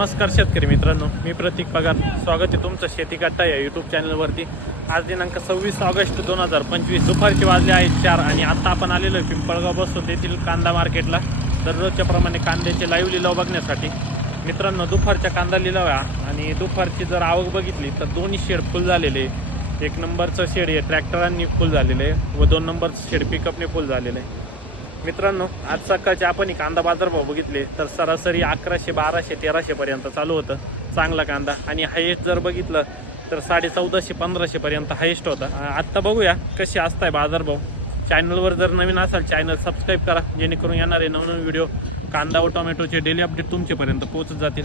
नमस्कार शेतकरी मित्रांनो मी प्रतीक पगार. स्वागत आहे तुमचं शेती कट्टा या यूट्यूब चॅनलवरती आज दिनांक सव्वीस ऑगस्ट दोन हजार पंचवीस. दुपारचे वाजले आहेत चार आणि आता आपण आलेलो आहे पिंपळगाव बसून तेथील कांदा मार्केटला. दररोजच्या प्रमाणे कांद्याचे लाईव्ह लिलाव बघण्यासाठी. मित्रांनो दुपारच्या कांदा लिलाव आहे आणि दुपारची जर आवक बघितली तर दोन्ही शेड फुल झालेले आहे. एक नंबरचं शेड आहे ट्रॅक्टरांनी फुल झालेलं आहे. व दोन नंबरचं शेड पिकअपने फुल झालेलं आहे. मित्रांनो आज सकाळचे आपण कांदा बाजारभाव बघितले तर सरासरी अकराशे बाराशे तेराशे पर्यंत चालू होतं. चांगला कांदा. आणि हायेस्ट जर बघितलं तर साडे चौदाशे पंधराशे पर्यंत हायेस्ट होता. आत्ता बघूया कसे असताय बाजारभाव. चॅनलवर जर नवीन असाल चॅनल सबस्क्राईब करा. जेणेकरून येणारे नवनवीन व्हिडिओ कांदा व टोमॅटोचे डेली अपडेट तुमच्यापर्यंत पोहोचत जातील.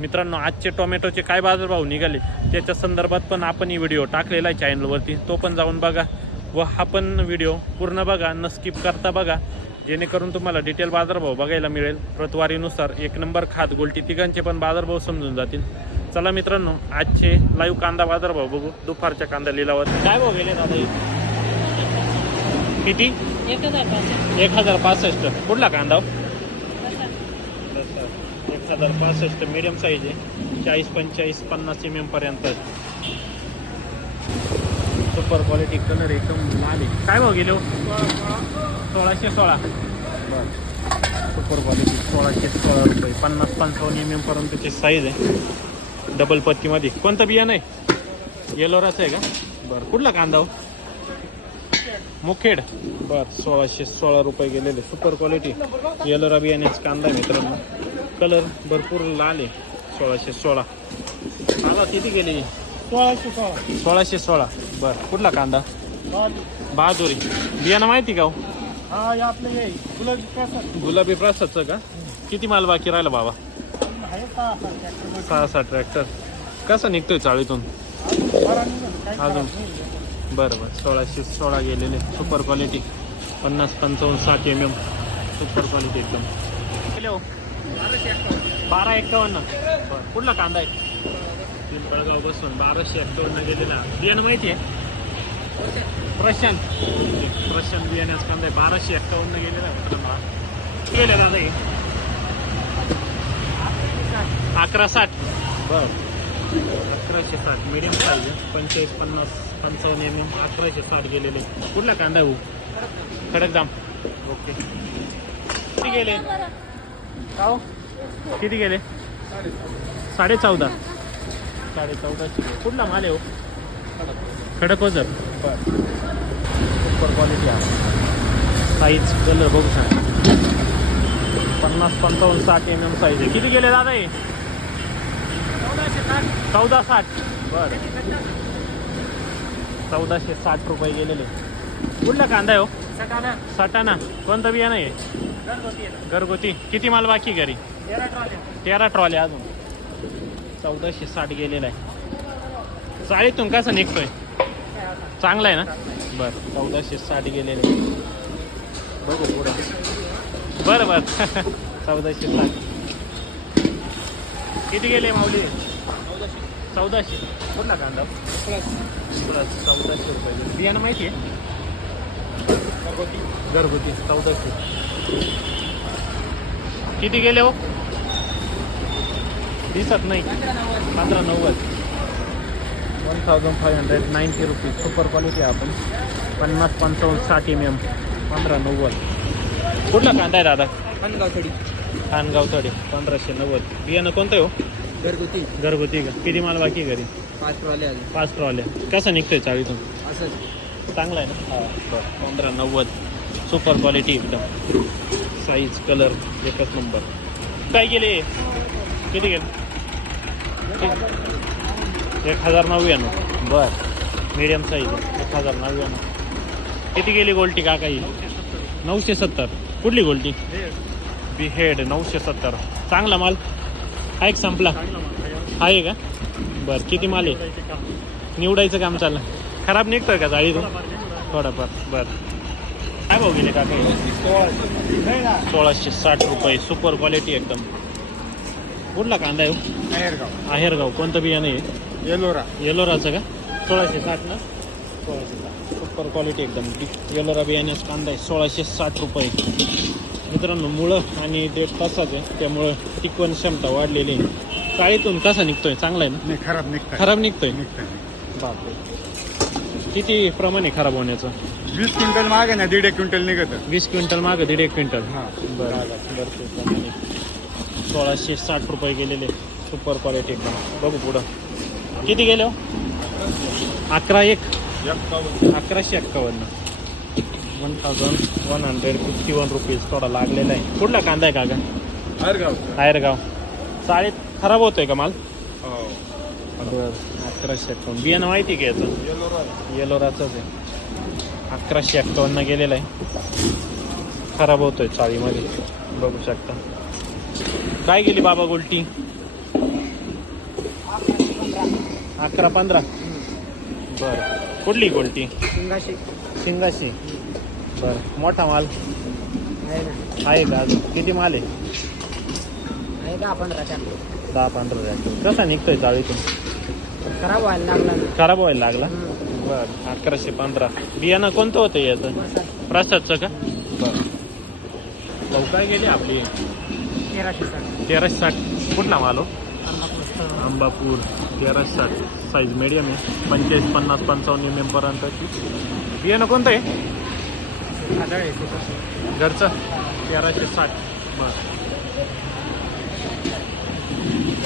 मित्रांनो आजचे टोमॅटोचे काय बाजारभाव निघाले त्याच्या संदर्भात पण आपण ही व्हिडिओ टाकलेला आहे चॅनलवरती तो पण जाऊन बघा. व हा पण व्हिडिओ पूर्ण बघा न स्किप करता बघा. जेणेकरून तुम्हाला डिटेल बाजारभाव बघायला मिळेल. प्रतवारीनुसार एक नंबर खात गोलटी तिघांचे पण बाजारभाव समजून जातील. चला मित्रांनो आजचे लाईव्ह कांदा बाजारभाव बघू. दुपारच्या कांदा लिलावर काय भाव गेले दादा? किती? एक हजार पासष्ट. कुठला कांदा हो? एक हजार पासष्ट मिडियम साईज आहे. चाळीस पंचेचाळीस पन्नास एम एम पर्यंत. सुपर क्वालिटी कलर एकदम लाल आहे. काय भाव गेले हो? सोळाशे सोळा. सुपर क्वालिटी सोळाशे सोळा रुपये. पन्नास पंचावन्न एम एम पर्यंतची साईज आहे. डबल पत्तीमध्ये. कोणतं बियाणं आहे येलोराचं आहे का? बरं. कुठला कांदा हो? मुखेड. बर. सोळाशे सोळा रुपये गेलेले. सुपर क्वालिटी येलोरा बियाण्याचा कांदा आहे मित्रांनो. कलर भरपूर लाल आहे. सोळाशे सोळा. कांदा किती गेले सोळाशे सोळा. सोळाशे सोळा. बर. कुठला कांदा? बहादुरी. बियाणं माहिती का हो? हा हे आपलं हे गुलाबी प्रसाद. गुलाबी प्रसादचं का? किती माल बाकी राहिला बाबा? आहे सहा सहा ट्रॅक्टर सहा सहा ट्रॅक्टर कसं निघतोय चाळीतून? बारा निघाल, काही अजून? खराब नाही. बरं बरं. सोळाशे सोळा गेलेले. सुपर क्वालिटी पन्नास पंचावन्न साठ एम एम सुपर क्वालिटी एकदम. किती हो? बारा एक्कावन्न. बरं. कुठला कांदा आहे? पिंपळगाव बसून बाराशे एक्कावन्न गेलेला. बियाणं माहिती आहे? प्रशांत. प्रशांत बियाण्याचा कांदा आहे. बाराशे एक्कावन्न गेलेला हा. किती गेले दादा हे? अकरा साठ. बरं. अकराशे साठ. मिडियम साईज पंचेचाळीस पन्नास पंचावन्न एम एम अकराशे साठ गेलेले. कुठला कांदा भाऊ खडक दाम ओके. किती गेले? हो? किती गेले? साडे चौदा साडे चौदाशे. कुठला माल आहे हो? खडक वजर सुपर क्वालिटी आहे. साईज कलर बघू शकता. पन्नास पंचावन्न साठ एम एम साईज आहे. किती गेले दादा हे? चौदा साठ. बर. चौदाशे साठ रुपये गेलेले. कुठला कांदा आहे हो? सटाणा, सटाणा. कोणतं बियाणं आहे? घरगुती आहे. घरगुती. किती माल बाकी घरी? तेरा ट्रॉल्या. तेरा ट्रॉले अजून. चौदाशे साठ गेलेला आहे. चाळीतून कसं निघतोय? चांगला आहे ना? बरं. चौदाशे साठ गेलेले. बघू पुढं. बरं बरं. चौदाशे साठ. किती गेले माऊली? चौदाशे. कुठला कांदा चौदाशे रुपये गेले. बियाणं माहिती आहे? घरगुती. चौदाशे. किती गेले हो? दिसत नाही. पंधरा नव्वद. One thousand five hundred ninety rupees super quality आपण. पन्नास पंचावन्न साठ एम एम पंधरा नव्वद. कुठला कांदा आहे दादा? खानगावथडी. खानगाव तडे पंधराशे नव्वद. बियाणं कोणतं आहे हो? घरगुती. घरगुती का? किती माल बाकी आहे घरी? पाच ट्रॉले अजून. पाच ट्रॉल्या कसं निघतोय चाळीतून असंच. चांगला आहे ना? बरं. पंधरा नव्वद. सुपर क्वालिटी एकदम. साईज कलर एकच नंबर काय गेले किती गेले एक हजार नव्याण्णव. बर. मीडियम साईज एक हजार नव्याण्णव. किती गेली गोल्टी का काही नऊशे सत्तर. कुठली गोल्टी? बी हेड नऊशे सत्तर. चांगला माल. हा एक संपला. आहे का बरं किती माल आहे? निवडायचं काम चाललं. खराब निघतोय का जाळीतून थोडाफार. बरं. काय भाऊ गेले का काही सोळाशे साठ रुपये. सुपर क्वालिटी एकदम. कुठला कांदा आहे हो? आहेरगाव. आहेरगाव. कोणतं बियाणं आहे? येलोरा. येलोराचं का? सोळाशे साठ ना? सोळाशे साठ. सुपर क्वालिटी एकदम. येलोरा बियाण्याचा कांदा आहे सोळाशे साठ रुपये. मित्रांनो मुळं आणि देठ तासाच आहे त्यामुळं टिकवण क्षमता वाढलेली आहे. चाळीतून कसा निघतोय? चांगला आहे ना? नाही खराब निघतात खराब निघतोय? निघतात बापरे. किती प्रमाण आहे खराब होण्याचं? वीस क्विंटल मागे ना दीड एक क्विंटल निघत. वीस क्विंटल मागं दीड एक क्विंटल. हा. बरं बरं. सोळाशे साठ रुपये गेलेले. सुपर क्वालिटी एकदम. बघू पुढं. किती गेले? हो अकरा एक. अकराशे एक्कावन्न. One thousand one hundred fifty one rupees थोडा लागलेला आहे. कुठला कांदा आहे काका? आयरगाव चाळीत खराब होतोय का माल? बरं अकराशे एक्कावन्न. बियाणं माहिती का याचं? येलोराचंच आहे. अकराशे एक्कावन्न गेलेलं आहे. खराब होतोय चाळीमध्ये. बघू शकता. काय गेली बाबा गोल्टी अकरा पंधरा. बरं. कुठली गोल्टी? शिंगाशी. शिंगाशी. बरं. मोठा माल? आहे ना. आहे का अजून? किती माल आहे? आहे दहा पंधरा चार? दहा पंधरा कसा निघतोय चाळीतून? खराब व्हायला लागला ना. खराब व्हायला लागला? हम्म. बरं. अकराशे पंधरा. बियाणं कोणतं होतं याचं? प्रसादचं का? बरं. भाऊ काय गेली आपली? तेराशे साठ. तेराशे साठ. कुठला माल हो? आंबापूर. तेराशे साठ साईज मीडियम आहे. पंचेचाळीस पन्नास पंचावन्न एम एमपर्यंतची बियाणं कोणतं आहे. घरचं? तेराशे साठ. बरं.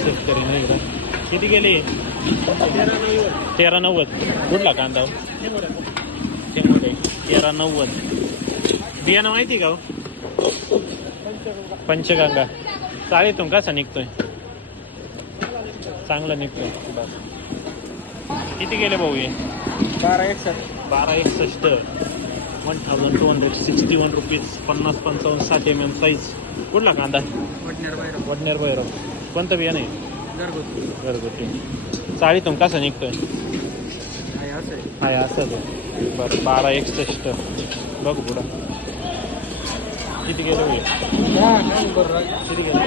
शेतकरी नाही का? किती गेले? तेरा नव्वद. कुठला कांदा हो? तेरा नव्वद. बियाणं माहिती का हो? पंचगंगा. चाळीतून कसा निघतोय? चांगला निघतोय. बस. किती गेले भाऊ हे? बारा एकसष्ट. बारा एकसष्ट. One thousand two hundred sixty one rupees पन्नास पंचावन्न साठ एम एम साईज कुठला कांदा? वडनेर बाहेर वडनेर भैरव. कोणतं बियाणं आहे? घरगुती. घरगुती. चाळीतून कसा निघतोय? आहे. असं बरं बारा एकसष्ट. बघू पुढं. किती गेलं. किती गेलं?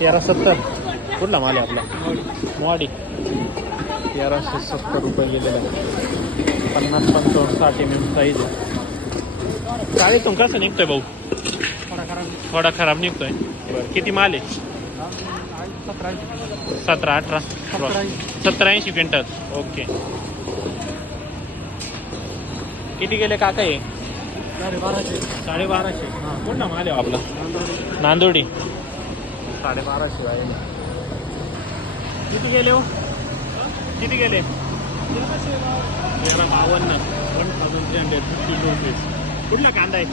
तेरा सत्तर. कुठला माल आहे आपला. मोवाडी तेराशे सत्तर रुपये गेलेला पन्नास पंचावन्न साठ एम एम साईज आहे. चाळीतून कसं निघतोय भाऊ? थोडा खराब थोडा खराब निघतोय. बरं. किती माल आहे? सतरा अठरा. सतरा ऐंशी. क्विंटल. ओके. किती गेले काका हे? साडे बाराशे साडेबाराशे कुठला माल आहे आपला? नांदोडी. साडेबाराशे आहे. किती गेले हो? किती गेले? तेरा बावन्न. One thousand three hundred fifty two rupees कुठला कांदा आहे?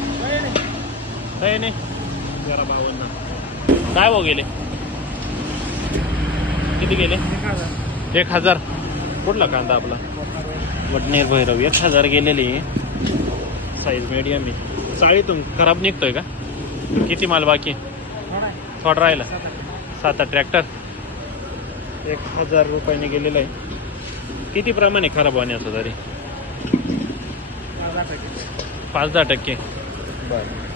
आहे नाही तेरा बावन्न. काय भाऊ गेले? किती गेले? एक हजार. कुठला कांदा आपला? वडनेर भैरव एक हजार गेलेली. साईज मीडियम आहे. चाळीतून. खराब निघतोय का? किती माल बाकी? थोडा राहिला. सात आठ ट्रॅक्टर एक हजार रुपयाने गेलेलं आहे. किती प्रमाणे खराब होण्याचं तरी? पाच दहा टक्के. बरं.